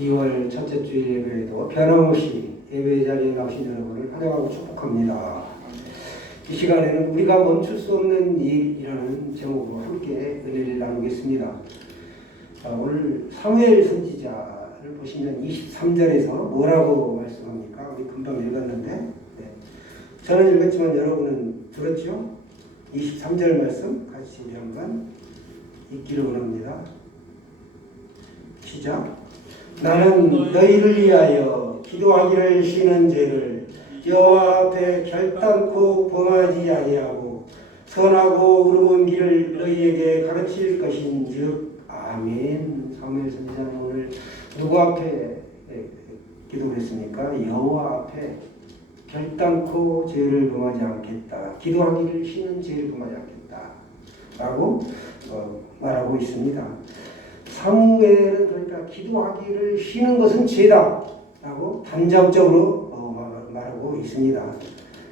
2월 첫째 주일 예배에도 변함없이 예배 자리에 나오신 여러분을 환영하고 축복합니다. 이 시간에는 우리가 멈출 수 없는 일이라는 제목으로 함께 은혜를 나누겠습니다. 오늘 사무엘 선지자를 보시면 23절에서 뭐라고 말씀합니까? 우리 금방 읽었는데 저는 읽었지만 여러분은 들었죠? 23절 말씀 같이 우리 한번 읽기를 원합니다. 시작. 나는 너희를 위하여 기도하기를 쉬는 죄를 여호와 앞에 결단코 범하지 아니하고 선하고 의로운 길을 너희에게 가르칠 것인즉. 아멘. 사무엘 선지자는 오늘 누구 앞에 기도를 했습니까? 여호와 앞에 결단코 죄를 범하지 않겠다. 기도하기를 쉬는 죄를 범하지 않겠다. 라고 말하고 있습니다. 사무엘은 그러니까 기도하기를 쉬는 것은 죄다 라고 단정적으로 말하고 있습니다.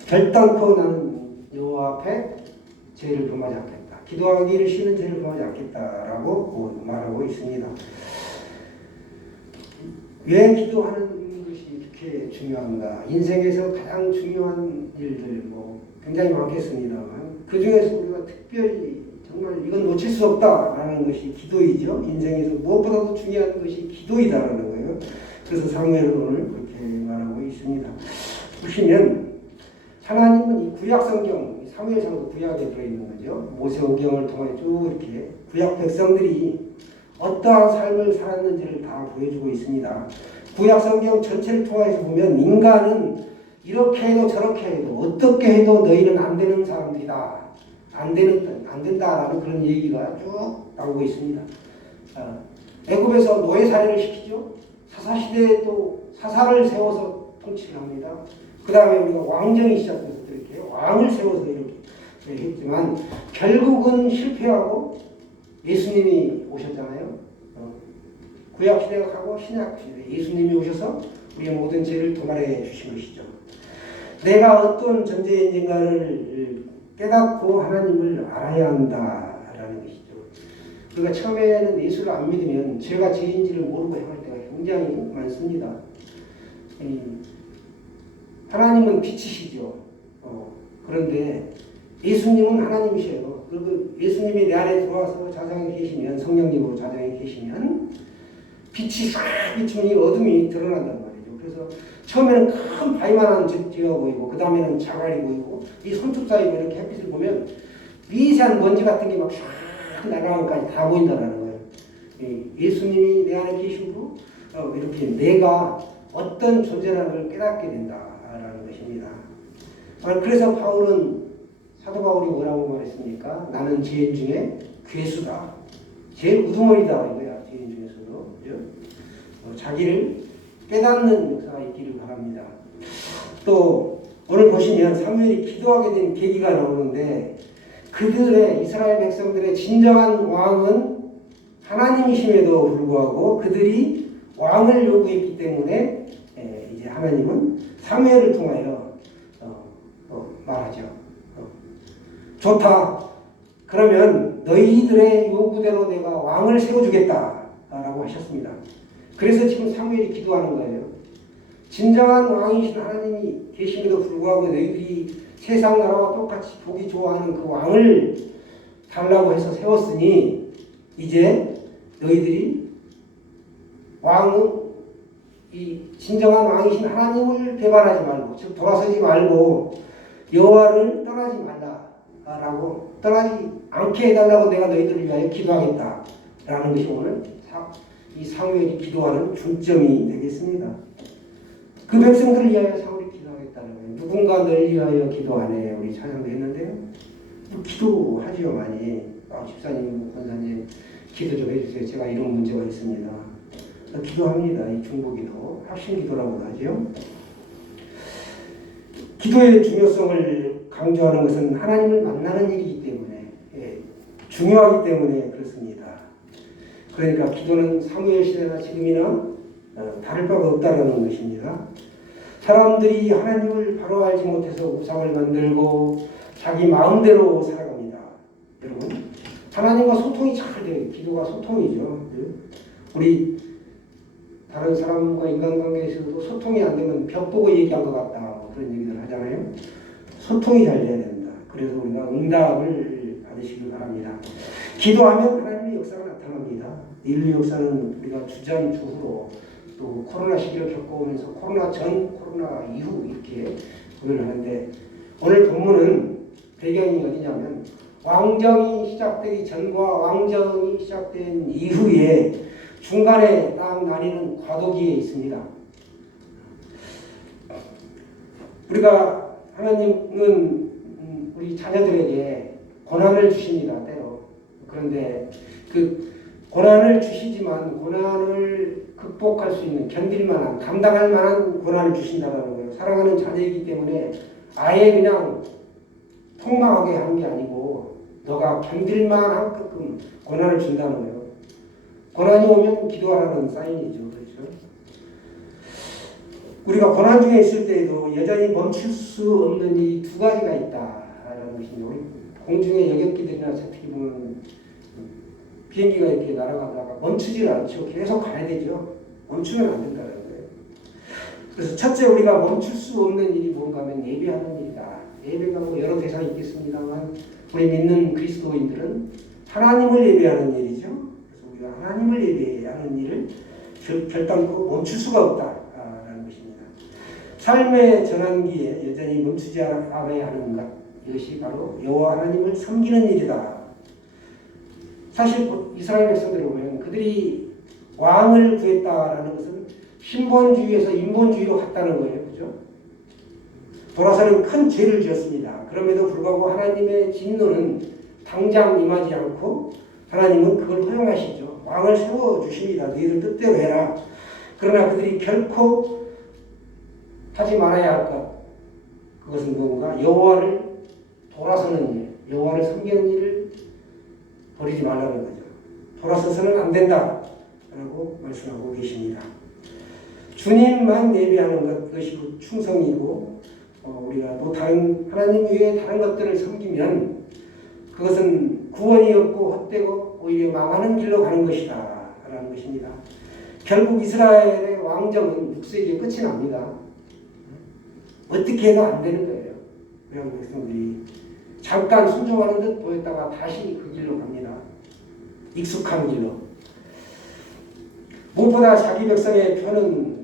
결단코 나는 여호와 앞에 죄를 범하지 않겠다. 기도하기를 쉬는 죄를 범하지 않겠다라고 말하고 있습니다. 왜 기도하는 것이 이렇게 중요한가? 인생에서 가장 중요한 일들 굉장히 많겠습니다만 그 중에서 우리가 특별히 정말 이건 놓칠 수 없다라는 것이 기도이죠. 인생에서 무엇보다도 중요한 것이 기도이다라는 거예요. 그래서 사무엘은 오늘 그렇게 말하고 있습니다. 보시면 하나님은 이 구약 성경, 사무엘상도 구약에 들어있는 거죠. 모세오경을 통해 쭉 이렇게 구약 백성들이 어떠한 삶을 살았는지를 다 보여주고 있습니다. 구약 성경 전체를 통해서 보면 인간은 이렇게 해도 저렇게 해도 어떻게 해도 너희는 안 되는 사람들이다. 안 된다라는 그런 얘기가 쭉 나오고 있습니다. 애굽에서 노예 살해를 시키죠. 사사시대에 또 사사를 세워서 통치를 합니다. 그 다음에 우리가 왕정이 시작돼서 이렇게 왕을 세워서 이렇게 했지만 결국은 실패하고 예수님이 오셨잖아요. 구약시대가 가고 신약시대 예수님이 오셔서 우리의 모든 죄를 도말해 주신 것이죠. 내가 어떤 존재인가를 깨닫고 하나님을 알아야 한다라는 것이죠. 그러니까 처음에는 예수를 안 믿으면 죄가 죄인지를 모르고 행할 때가 굉장히 많습니다. 하나님은 빛이시죠. 그런데 예수님은 하나님이셔요. 그리고 예수님이 내 안에 들어와서 자정에 계시면, 성령님으로 자정에 계시면 빛이 싹 비추면 이 어둠이 드러난단 말이죠. 그래서 처음에는 큰 바위만한 지가 보이고 그 다음에는 자갈이 보이고 이 손톱 사이로 이렇게 햇빛을 보면 미세한 먼지 같은 게 막 쫙 날아가는 것까지 다 보인다는 거예요. 예수님이 내 안에 계시고 이렇게 내가 어떤 존재라는 걸 깨닫게 된다라는 것입니다. 그래서 사도 바울이 뭐라고 말했습니까? 나는 죄인 중에 괴수다. 제일 우두머리다 이거야. 죄인 중에서도. 그죠? 자기를 깨닫는 역사가 있기를 바랍니다. 또 오늘 보시면 사무엘이 기도하게 된 계기가 나오는데 그들의 이스라엘 백성들의 진정한 왕은 하나님이심에도 불구하고 그들이 왕을 요구했기 때문에 이제 하나님은 사무엘을 통하여 말하죠. 좋다. 그러면 너희들의 요구대로 내가 왕을 세워주겠다라고 하셨습니다. 그래서 지금 사무엘이 기도하는 거예요. 진정한 왕이신 하나님이 계심에도 불구하고 너희들이 세상 나라와 똑같이 보기 좋아하는 그 왕을 달라고 해서 세웠으니 이제 너희들이 이 진정한 왕이신 하나님을 배반하지 말고 즉 돌아서지 말고 여호와를 떠나지 말라라고 떠나지 않게 해달라고 내가 너희들을 위하여 기도하겠다라는 것이 오늘 이 사무엘이 기도하는 중점이 되겠습니다. 그 백성들을 위하여 사울이 기도하겠다는 거예요. 누군가 널 위하여 기도하네. 우리 찬양도 했는데요. 기도하지요 많이. 집사님, 권사님 기도 좀 해주세요. 제가 이런 문제가 있습니다. 기도합니다. 이 중보기도 합심기도라고 하죠. 기도의 중요성을 강조하는 것은 하나님을 만나는 일이기 때문에 중요하기 때문에 그렇습니다. 그러니까 기도는 사무엘 시대나 지금이나 다를 바가 없다는 것입니다. 사람들이 하나님을 바로 알지 못해서 우상을 만들고 자기 마음대로 살아갑니다. 여러분, 하나님과 소통이 잘 돼요. 기도가 소통이죠. 우리 다른 사람과 인간관계에서도 소통이 안 되면 벽 보고 얘기한 것 같다. 뭐 그런 얘기를 하잖아요. 소통이 잘 돼야 된다. 그래서 우리가 응답을 받으시길 바랍니다. 기도하면 하나님의 역사가 나타납니다. 인류 역사는 우리가 주전주후로 또 코로나 시기를 겪어오면서 코로나 전, 코로나 이후 이렇게 보면 하는데 오늘 본문은 배경이 어디냐면 왕정이 시작되기 전과 왕정이 시작된 이후에 중간에 딱 나뉘는 과도기에 있습니다. 우리가 하나님은 우리 자녀들에게 고난을 주십니다. 때로. 그런데 그 고난을 주시지만 고난을 극복할 수 있는 견딜 만한 감당할 만한 고난을 주신다는 거예요. 사랑하는 자녀이기 때문에 아예 그냥 폭망하게 하는 게 아니고 너가 견딜 만한 만큼 고난을 준다는 거예요. 고난이 오면 기도하라는 사인이죠. 그렇죠? 우리가 고난 중에 있을 때에도 여전히 멈출 수 없는 이 두 가지가 있다라는 것입니다. 우리 공중의 여객기들이나 특히 보면 비행기가 이렇게 날아가다가 멈추질 않죠. 계속 가야 되죠. 멈추면 안 된다는 거예요. 그래서 첫째 우리가 멈출 수 없는 일이 뭔가 하면 예배하는 일이다. 예배가 뭐 여러 대상이 있겠습니다만 우리 믿는 그리스도인들은 하나님을 예배하는 일이죠. 그래서 우리가 하나님을 예배하는 일을 결단코 멈출 수가 없다라는 것입니다. 삶의 전환기에 여전히 멈추지 않아야 하는 것, 이것이 바로 여호와 하나님을 섬기는 일이다. 사실 이스라엘 백성들을 보면 그들이 왕을 구했다라는 것은 신본주의에서 인본주의로 갔다는 거예요. 그죠? 돌아서는 큰 죄를 지었습니다. 그럼에도 불구하고 하나님의 진노는 당장 임하지 않고 하나님은 그걸 허용하시죠. 왕을 세워주십니다. 너희들 뜻대로 해라. 그러나 그들이 결코 하지 말아야 할 것, 그것은 뭔가 여호와를 돌아서는 일, 여호와를 섬기는 일을 버리지 말라는 거죠. 돌아서서는 안 된다 라고 말씀하고 계십니다. 주님만 예배하는 것, 그것이 충성이고 우리가 또 다른 하나님 외에 다른 것들을 섬기면 그것은 구원이 없고 헛되고 오히려 망하는 길로 가는 것이다 라는 것입니다. 결국 이스라엘의 왕정은 6세기에 끝이 납니다. 어떻게 해도 안 되는 거예요. 그래서 백성들이 잠깐 순종하는 듯 보였다가 다시 그 길로 갑니다. 익숙한 길로. 무엇보다 자기 백성의 표는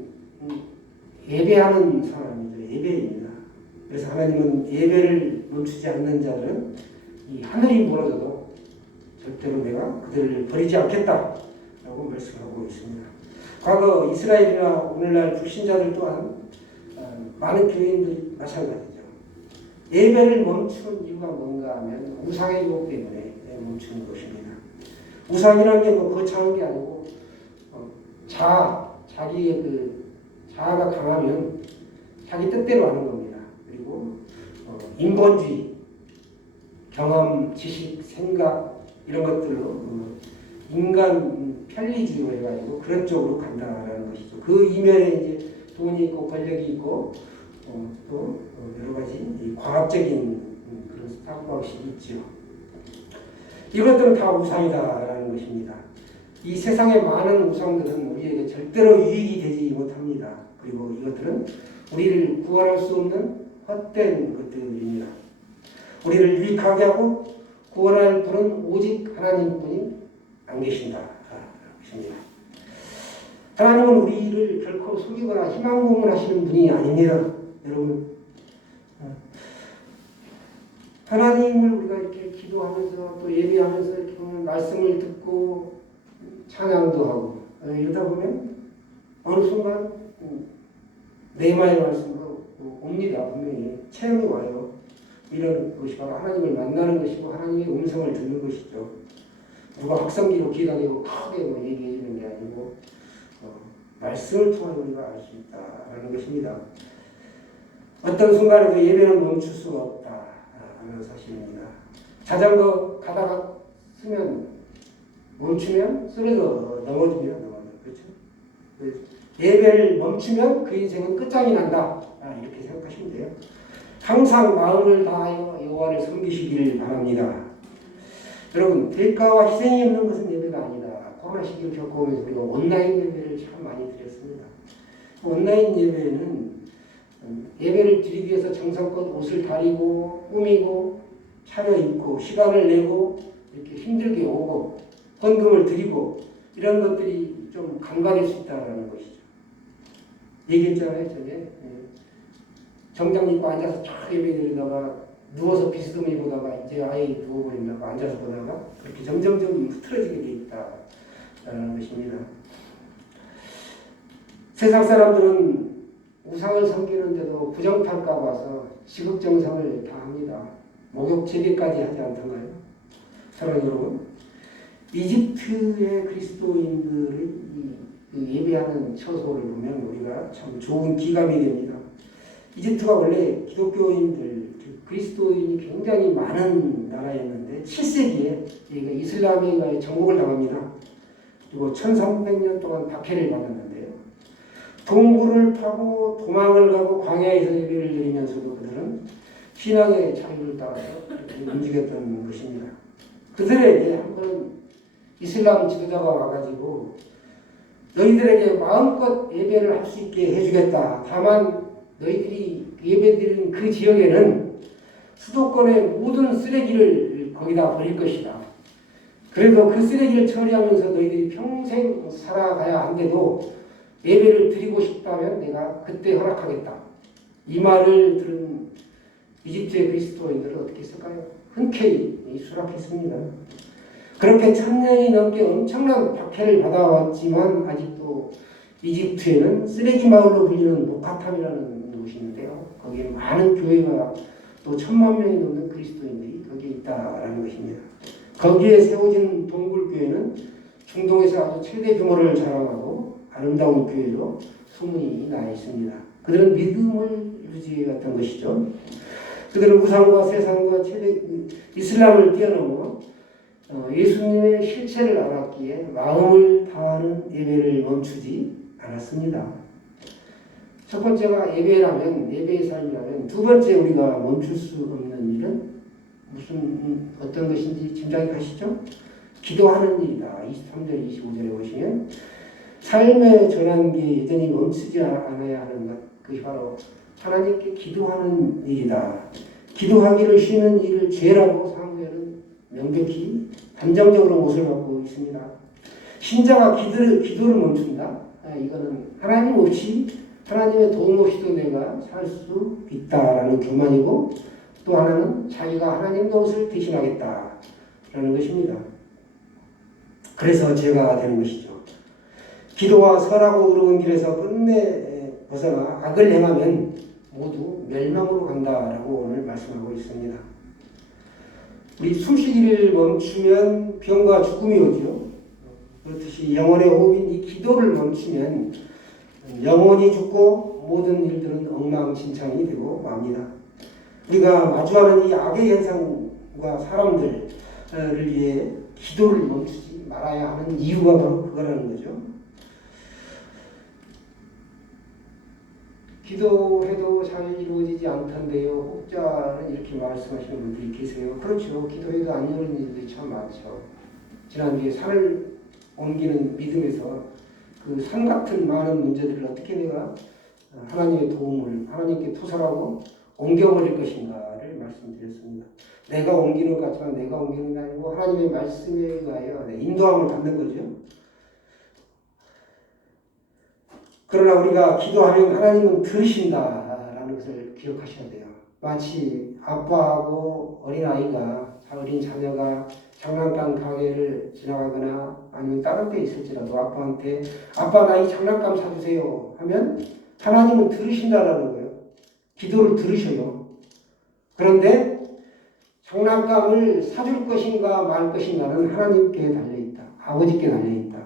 예배하는 사람이죠. 예배입니다. 그래서 하나님은 예배를 멈추지 않는 자들은 이 하늘이 무너져도 절대로 내가 그들을 버리지 않겠다라고 말씀하고 있습니다. 과거 이스라엘이나 오늘날 불신자들 또한 많은 교인들이 마찬가지죠. 예배를 멈추는 이유가 뭔가 하면 우상의 유혹 때문에 멈추는 것입니다. 우상이라는 게 뭐 거창한 게 아니고 자기의 그 자아가 강하면 자기 뜻대로 하는 겁니다. 그리고 인본주의, 경험, 지식, 생각 이런 것들로 인간 편리주의로 해가지고 그런 쪽으로 간다라는 것이죠. 그 이면에 이제 돈이 있고 권력이 있고 또 여러 가지 과학적인 그런 사고방식이 있죠. 이것들은 다 우상이다라는 것입니다. 이 세상의 많은 우상들은 우리에게 절대로 유익이 되지 못합니다. 그리고 이것들은 우리를 구원할 수 없는 헛된 것들입니다. 우리를 유익하게 하고 구원할 분은 오직 하나님뿐이 안 계신다라는 것입니다. 하나님은 우리를 결코 속이거나 희망 고문하시는 분이 아닙니다. 여러분, 하나님을 우리가 이렇게 기도하면서 또 예배하면서 이렇게 보면 말씀을 듣고 찬양도 하고 이러다 보면 어느 순간 내마의 말씀으로 옵니다. 분명히 체험이 와요. 이런 것이 바로 하나님을 만나는 것이고 하나님의 음성을 듣는 것이죠. 누가 확성기로 귀에다 대고 크게 뭐 얘기해 주는 게 아니고 말씀을 통해 우리가 알 수 있다라는 것입니다. 어떤 순간에도 예배는 멈출 수가 없다라는 사실입니다. 자전거 가다가 쓰면 멈추면 쓰러져 넘어집니다. 그렇죠? 예배를 멈추면 그 인생은 끝장이 난다. 이렇게 생각하시면 돼요. 항상 마음을 다하여 여호와를 섬기시기를 바랍니다. 여러분, 대가와 희생이 없는 것은 예배가 아니다. 코로나 시기를 겪어오면서 우리가 온라인 예배를 참 많이 드렸습니다. 되겠습니다. 온라인 예배는 예배를 드리기 위해서 정성껏 옷을 다리고 꾸미고 차려입고 시간을 내고 이렇게 힘들게 오고 헌금을 드리고 이런 것들이 좀 간과될 수 있다는 것이죠. 얘기했잖아요, 저게. 정장 입고 앉아서 쫙 예배 드리다가 누워서 비스듬히 보다가 이제 아예 누워버린다고 앉아서 보다가 그렇게 점점점 흐트러지게 돼 있다라는 것입니다. 세상 사람들은 우상을 섬기는데도 부정탈까 봐서 지극정성을 다합니다. 목욕 제비까지 하지 않던가요? 사랑하는 여러분, 이집트의 그리스도인들의 예배하는 처소를 보면 우리가 참 좋은 기감이 됩니다. 이집트가 원래 기독교인들, 그리스도인이 굉장히 많은 나라였는데 7세기에 이슬람이 정복을 당합니다. 그리고 1300년 동안 박해를 받았는데요. 동굴을 파고 도망을 가고 광야에서 예배를 드리면서도 그들은 신앙의 자유를 따라서 움직였던 것입니다. 그들에게 한번 이슬람 지도자가 와가지고 너희들에게 마음껏 예배를 할 수 있게 해주겠다. 다만 너희들이 예배드리는 그 지역에는 수도권의 모든 쓰레기를 거기다 버릴 것이다. 그래도 그 쓰레기를 처리하면서 너희들이 평생 살아가야 한데도 예배를 드리고 싶다면 내가 그때 허락하겠다. 이 말을 들은 이집트의 그리스도인들은 어떻게 했을까요? 흔쾌히 수락했습니다. 그렇게 1000년이 넘게 엄청난 박해를 받아왔지만 아직도 이집트에는 쓰레기 마을로 불리는 모카탐이라는 곳이 있는데요. 거기에 많은 교회가 또 1000만 명이 넘는 그리스도인들이 거기에 있다라는 것입니다. 거기에 세워진 동굴교회는 중동에서 아주 최대 규모를 자랑하고 아름다운 교회로 소문이 나 있습니다. 그들은 믿음을 유지해왔던 것이죠. 그들은 우상과 세상과 이슬람을 뛰어넘어 예수님의 실체를 알았기에 마음을 다하는 예배를 멈추지 않았습니다. 첫 번째가 예배의 삶이라면 두 번째 우리가 멈출 수 없는 일은 어떤 것인지 짐작이 가시죠? 기도하는 일이다. 23절 25절에 보시면 삶의 전환기에 여전히 멈추지 않아야 하는 것, 그것이 바로 하나님께 기도하는 일이다. 기도하기를 쉬는 일을 죄라고 사무엘은 명백히 감정적으로 못을 받고 있습니다. 신자가 기도를 멈춘다? 이거는 하나님 없이, 하나님의 도움 없이도 내가 살 수 있다라는 교만이고, 또 하나는 자기가 하나님 노릇을 대신하겠다라는 것입니다. 그래서 죄가 되는 것이죠. 기도와 설하고 의로운 길에서 끝내 벗어나 악을 행하면 모두 멸망으로 간다라고 오늘 말씀하고 있습니다. 우리 숨쉬기를 멈추면 병과 죽음이 오죠. 그렇듯이 영혼의 호흡인 이 기도를 멈추면 영혼이 죽고 모든 일들은 엉망진창이 되고 맙니다. 우리가 마주하는 이 악의 현상과 사람들을 위해 기도를 멈추지 말아야 하는 이유가 바로 그거라는 거죠. 기도해도 잘 이루어지지 않던데요. 혹자는 이렇게 말씀하시는 분들이 계세요. 그렇죠. 기도해도 안 이루어지는 일들이 참 많죠. 지난주에 산을 옮기는 믿음에서 그 산 같은 많은 문제들을 어떻게 내가 하나님의 도움을 하나님께 토설하고 옮겨버릴 것인가를 말씀드렸습니다. 내가 옮기는 것 같지만 내가 옮기는 게 아니고 하나님의 말씀에 의하여 인도함을 받는 거죠. 그러나 우리가 기도하면 하나님은 들으신다라는 것을 기억하셔야 돼요. 마치 아빠하고 어린 자녀가 장난감 가게를 지나가거나 아니면 다른 데 있을지라도 아빠한테 아빠 나 이 장난감 사주세요 하면 하나님은 들으신다라는 거예요. 기도를 들으셔요. 그런데 장난감을 사줄 것인가 말 것인가는 하나님께 달려있다. 아버지께 달려있다.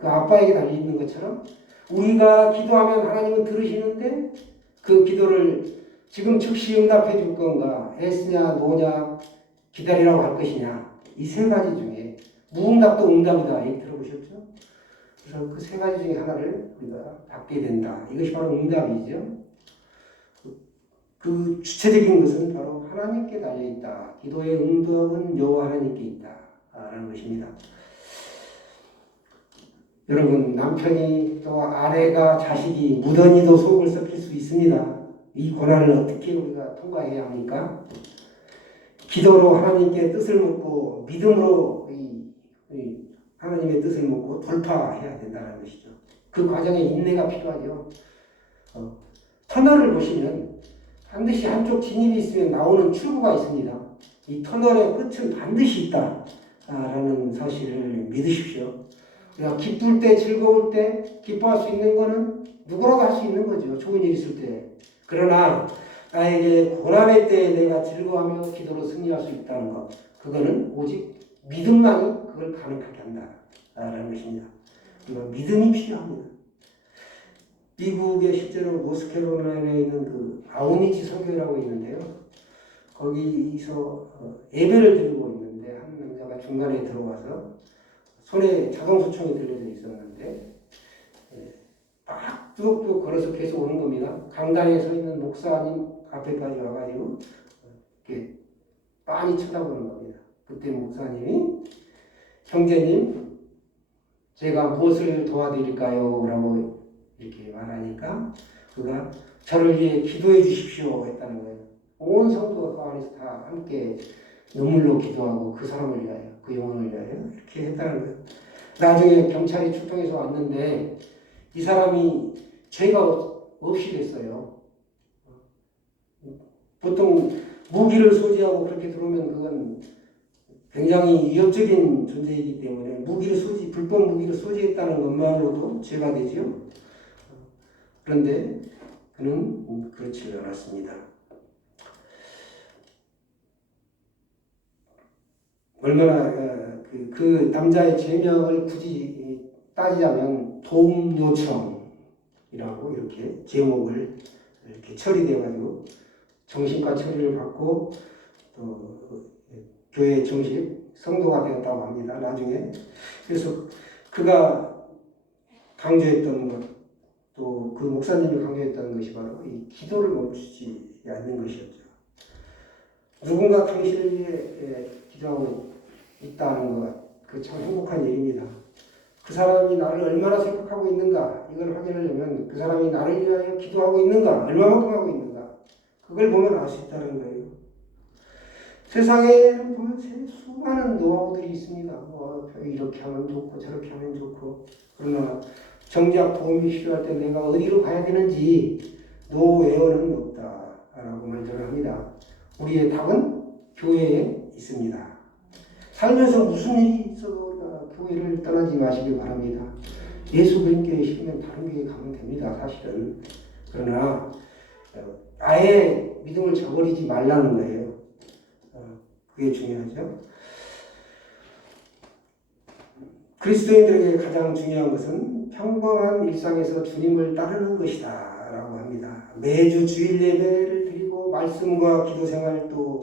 그 아빠에게 달려있는 것처럼 우리가 기도하면 하나님은 들으시는데 그 기도를 지금 즉시 응답해 줄 건가, 애쓰냐 노냐 기다리라고 할 것이냐, 이 세 가지 중에 무응답도 응답이다. 얘기 들어보셨죠? 그래서 그 세 가지 중에 하나를 우리가 받게 된다. 이것이 바로 응답이죠. 그 주체적인 것은 바로 하나님께 달려있다. 기도의 응답은 여호와 하나님께 있다. 라는 것입니다. 여러분, 남편이 또 아내가 자식이 무던히도 속을 썩힐 수 있습니다. 이 고난을 어떻게 우리가 통과해야 합니까? 기도로 하나님께 뜻을 묻고 믿음으로 이 하나님의 뜻을 묻고 돌파해야 된다는 것이죠. 그 과정에 인내가 필요하죠. 터널을 보시면 반드시 한쪽 진입이 있으면 나오는 출구가 있습니다. 이 터널의 끝은 반드시 있다라는 사실을 믿으십시오. 우리가 기쁠 때, 즐거울 때, 기뻐할 수 있는 거는 누구라도 할 수 있는 거죠. 좋은 일 있을 때. 그러나 나에게 고난의 때에 내가 즐거워하며 기도로 승리할 수 있다는 것, 그거는 오직 믿음만이 그걸 가능하게 한다라는 것입니다. 믿음이 필요합니다. 미국의 실제로 노스캐롤라이나에 있는 그 아우니치 선교회라고 있는데요. 거기서 예배를 드리고 있는데 한 남자가 중간에 들어와서 손에 자동소총이 들려져 있었는데 막 뚝뚝 걸어서 계속 오는 겁니다. 강단에 서 있는 목사님 앞에까지 와가지고 이렇게 빤히 쳐다보는 겁니다. 그때 목사님이 형제님 제가 무엇을 도와드릴까요? 라고 이렇게 말하니까 그가 저를 위해 기도해 주십시오 했다는 거예요. 온 성도가 안에서 다 함께 눈물로 기도하고 그 사람을 위하여, 그 영혼을 위하여 이렇게 했다는 거예요. 나중에 경찰이 출동해서 왔는데 이 사람이 죄가 없이 됐어요. 보통 무기를 소지하고 그렇게 들어오면 그건 굉장히 위협적인 존재이기 때문에 불법 무기를 소지했다는 것만으로도 죄가 되죠. 그런데 그는 그렇지 않았습니다. 얼마나 그 남자의 죄명을 굳이 따지자면 도움 요청이라고 이렇게 제목을 이렇게 처리돼가지고 정신과 처리를 받고 또 교회 정식 성도가 되었다고 합니다. 나중에. 그래서 그가 강조했던 것, 또 그 목사님이 강조했던 것이 바로 이 기도를 멈추지 않는 것이었죠. 누군가 당신을 위해 기도하고 있다는 것, 그 참 행복한 일입니다. 그 사람이 나를 얼마나 생각하고 있는가, 이걸 확인하려면 그 사람이 나를 위하여 기도하고 있는가, 얼마만큼 하고 있는가, 그걸 보면 알 수 있다는 거예요. 세상에는 보면 수많은 노하우들이 있습니다. 이렇게 하면 좋고 저렇게 하면 좋고. 그러나 정작 도움이 필요할 때 내가 어디로 가야 되는지 노웨어는 없다라고 말들을 합니다. 우리의 답은 교회에 있습니다. 살면서 무슨 일이 있어도 우리가 교회를 떠나지 마시길 바랍니다. 예수 그리스도에 싫으면 다른 교회 가면 됩니다. 사실은. 그러나 아예 믿음을 저버리지 말라는 거예요. 그게 중요하죠. 그리스도인들에게 가장 중요한 것은 평범한 일상에서 주님을 따르는 것이다 라고 합니다. 매주 주일 예배를 드리고 말씀과 기도 생활, 또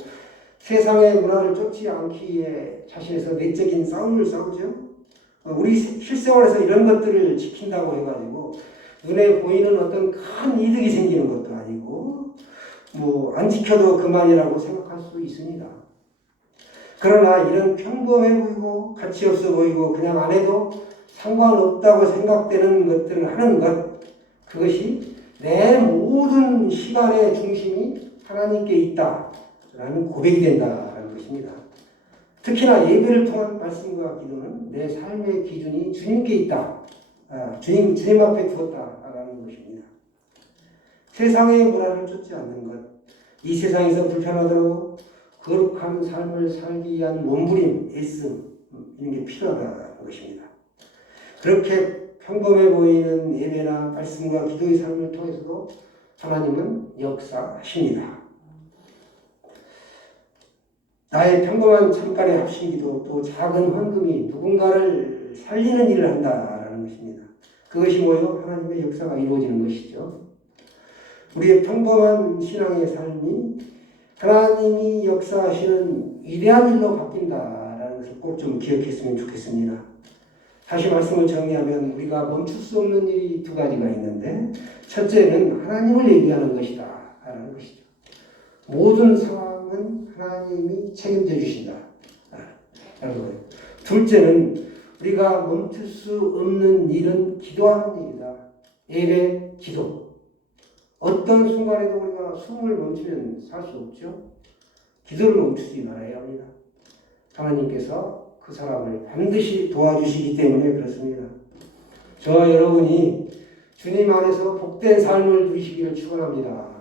세상의 문화를 쫓지 않기 위해 자신에서 내적인 싸움을 싸우죠. 우리 실생활에서 이런 것들을 지킨다고 해가지고 눈에 보이는 어떤 큰 이득이 생기는 것도 아니고 안 지켜도 그만이라고 생각할 수 있습니다. 그러나 이런 평범해 보이고 가치 없어 보이고 그냥 안 해도 상관없다고 생각되는 것들을 하는 것, 그것이 내 모든 시간의 중심이 하나님께 있다라는 고백이 된다는 것입니다. 특히나 예배를 통한 말씀과 기도는 내 삶의 기준이 주님께 있다, 주님 앞에 두었다라는 것입니다. 세상의 문화를 쫓지 않는 것, 이 세상에서 불편하더라도 거룩한 삶을 살기 위한 몸부림, 애씀, 이런 게 필요하다는 것입니다. 그렇게 평범해 보이는 예배나 말씀과 기도의 삶을 통해서도 하나님은 역사하십니다. 나의 평범한 잠깐의 합심기도, 또 작은 헌금이 누군가를 살리는 일을 한다라는 것입니다. 그것이 뭐예요? 하나님의 역사가 이루어지는 것이죠. 우리의 평범한 신앙의 삶이 하나님이 역사하시는 위대한 일로 바뀐다라는 것을 꼭 좀 기억했으면 좋겠습니다. 다시 말씀을 정리하면 우리가 멈출 수 없는 일이 두 가지가 있는데, 첫째는 하나님을 얘기하는 것이다 라는 것이죠. 모든 상황은 하나님이 책임져 주신다 라는 거예요. 둘째는 우리가 멈출 수 없는 일은 기도하는 일이다. 예배, 기도. 어떤 순간에도 우리가 숨을 멈추면 살 수 없죠. 기도를 멈추지 말아야 합니다. 하나님께서 그 사람을 반드시 도와주시기 때문에 그렇습니다. 저와 여러분이 주님 안에서 복된 삶을 누리시기를 축원합니다.